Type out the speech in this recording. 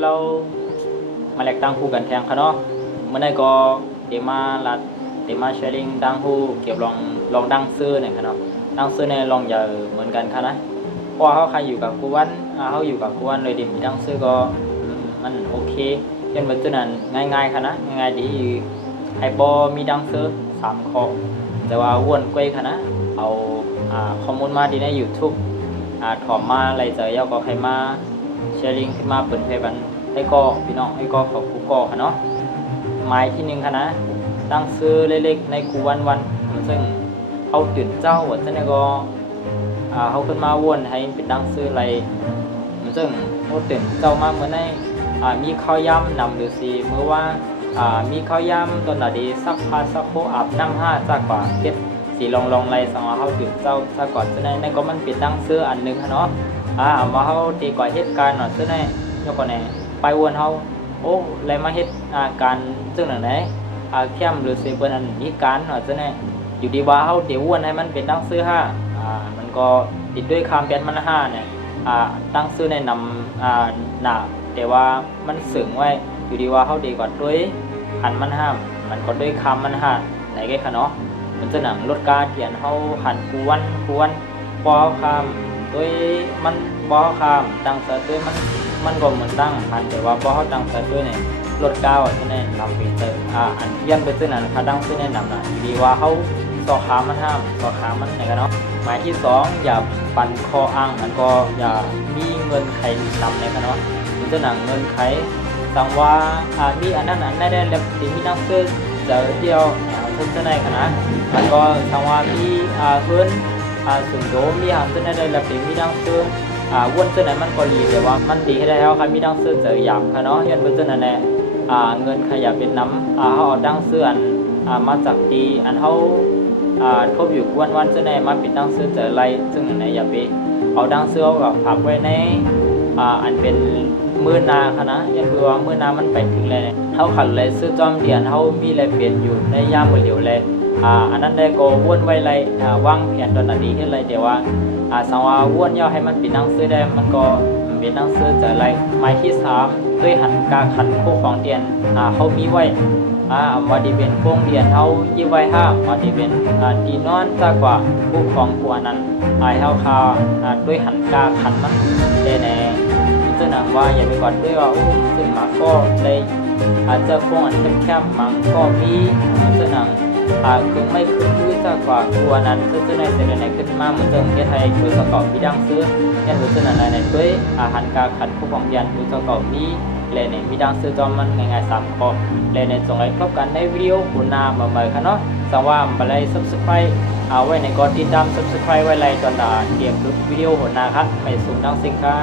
เรามาแลกตังคู่กันแทงค่ะเนาะเมื่อได้ก็เดี๋ยวมาลัดเดี๋ยวมาแชร์ลิงดังคู่เก็บลองดังซื้อหน่อยค่ะเนาะดังซื้อในลองอย่าเหมือนกันค่ะนะเพราะเขาใครอยู่กับกูวันเขาอยู่กับกูวันเลยดิมีดังซื้อก็มันโอเคยันเป็นตัวนั้นง่ายๆค่ะนะง่ายๆดีไฮบอมีดังซื้อ3ข้อแต่ว่าวนกล้วยค่ะนะเอาข้อมูลมาดีใน YouTube ถอมมาอะไรเจอยาก็ใครมาแชร์ลิงขึ้นมาเปิดเพย์บันให้ก็พี่น้องให้ก็ขอบคุณก็ค่ะเนาะหมายที่1ค่ะนะตั้งซื้อเล็กๆในกูวันซึ่งเขาตื่นเจ้าว่าจะเนี่ยก็เขาขึ้นมาวนให้เป็นตั้งซื้ออะไรซึ่งเขาตื่นเจ้ามากเมื่อในมีข้าวย่ำนำดูสิเมื่อว่ามีข้าวย่ำตอนดีสักพาสักโคอาบน้ำ5จากกว่าเก็บสีลองไรสังเขาตื่นเจ้าสักก่อนจะในก็มันเป็นตั้งซื้ออันนึงค่ะเนาะมาเขาตีก่อนเหตุการณ์หน่อยจะในยกก่อนไหนไปวนเขาโอ้อะไรมาเหตุการณ์ซึ่งหนังไหนเข้มหรือเซเบอร์นั้นมีการหน่อยจะในอยู่ดีว่าเขาเดี๋ยววนให้มันเป็นตั้งซื้อมันก็ติดด้วยคำเป็นมันเนี่ยตั้งซื้อในนำหนาแต่ว่ามันสึงไว้อยู่ดีว่าเขาดีก่อนด้วยหันมันมันก็ด้วยคำมันไหนแกค่ะเนาะมันจะหนังลดการเขียนเขาหันกวนปอคำด้วยมันปอคำตั้งเสร็จด้วยมันก็เหมือนตั้งหันแต่ว่าปอเขาตั้งเสร็จด้วยเนี่ยลดก้าวที่ในนำไปเจออันยันไปซื้อนั้นเขาตั้งซื้อในนำอยู่ดีว่าเขาต่อขามันต่อขามันไหนกันเนาะหมายที่2อย่าปั่นคออ้างมันก็อย่ามีเงินไขนำในกันเนาะมันจะหนังเงินไขสังว่ามีอันนั้นได้แล้วที่มีนักซื้อเจอเดียวทุกท่านในคณะมันก็สังว่ามีเงินสุนโดมีหางท่านได้แล้วที่มีนักซื้อวนท่านไหนมันก็ดีแต่ว่ามันดีให้ได้แล้วครับมีนักซื้อเจอหยาบค่ะเนาะยันเป็นท่านนั้นแน่เงินขยับเป็นน้ำเขาดังซื้ออันมาจากดีอันเขาทบอยู่วันจะในมาปิดดังซื้อเจออะไรซึ่งในอย่าไปเอาดังซื้อกับผักไว้ในอันเป็นมือนาค่ะนะยังคือว่ามือนามันไปถึงเลยเขาขันเลยซื้อจอมเดียนเขามีอะไรเปลี่ยนอยู่ในย่ามมือเดียวเลยอันนั้นได้ก็วนไว้เลยว่างแผนตอนนี้ที่ไรเดี๋ยวว่าสังว่าวนย่อให้มันปิดดังซื้อได้มันก็เป็นดังซื้อเจออะไรหมายที่3ด้วยหันกาขันโคของเดียนเขามีไว้มาดีเป็นโป้งเดียนเขายี่ไว้มาดีเป็นดีนอนซะกว่าผู้ของกัวนั้นเฮาคาด้วยหันกาขันมันได้แน่ซึ่งหนังว่าอย่าไปกอดด้วยว่าซึ่งมาก็เลยอาจจะโป้งอันแคบๆมันก็มีซึ่งหนังคือไม่คือด้วยซะกว่าตัวนั้นซึ่งในเสด็จในขึ้นมาเหมือนเดิมที่ไทยคือประกอบพิดังซื้อยันรู้ซึ่งในด้วยหันกาขันผู้ของเดียนคือประกอบมีเลยเนี่ยมีดังซื้อจอมมันง่ายๆ3ข้อเลยเนี่ยส่งให้พบกันในวิดีโอหัวหน้ามาใหม่ค่ะเนาะสังว่ามาเลย subscribe เอาไว้ในกดติดตาม subscribe ไว้เลยตอนเตรียมวิดีโอหัวหน้าครับไม่สูงดังสิ่งค่ะ